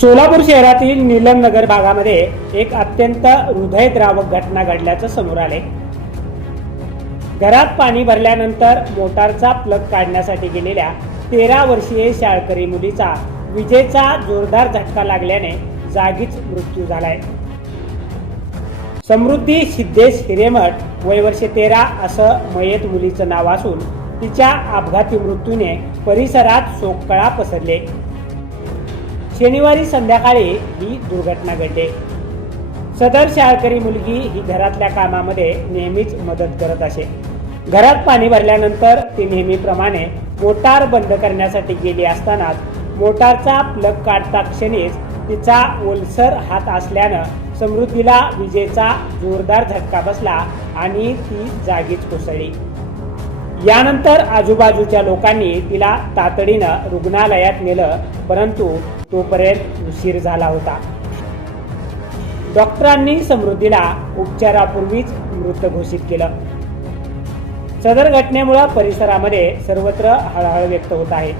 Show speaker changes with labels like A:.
A: सोलापूर शहरातील नीलमनगर भागामध्ये एक अत्यंत हृदयद्रावक घटना घडल्याचं समोर आले. घरात पाणी भरल्यानंतर मोटारचा प्लग काढण्यासाठी गेलेल्या तेरा वर्षीय शाळकरी मुलीचा विजेचा जोरदार झटका लागल्याने जागीच मृत्यू झालाय. समृद्धी सिद्धेश हिरेमठ वय वर्षे तेरा असं मयत मुलीचं नाव असून तिच्या अपघाती मृत्यूने परिसरात शोककळा पसरले. शनिवारी संध्याकाळी ही दुर्घटना घडली. सदर शाळकरी मुलगी ही घरातल्या कामामध्ये नेहमीच मदत करत असे. घरात पाणी भरल्यानंतर ती नेहमीप्रमाणे मोटार बंद करण्यासाठी गेली असतानाच मोटारचा प्लग काढता क्षणीच तिचा ओलसर हात असल्यानं समृद्धीला विजेचा जोरदार झटका बसला आणि ती जागीच कोसळली. यानंतर आजूबाजूच्या लोकांनी तिला तातडीनं रुग्णालयात नेलं परंतु तोपर्यंत उशीर झाला होता. डॉक्टरांनी समृद्धीला उपचारापूर्वीच मृत घोषित केलं. सदर घटनेमुळे परिसरामध्ये सर्वत्र हळहळ व्यक्त होत आहे.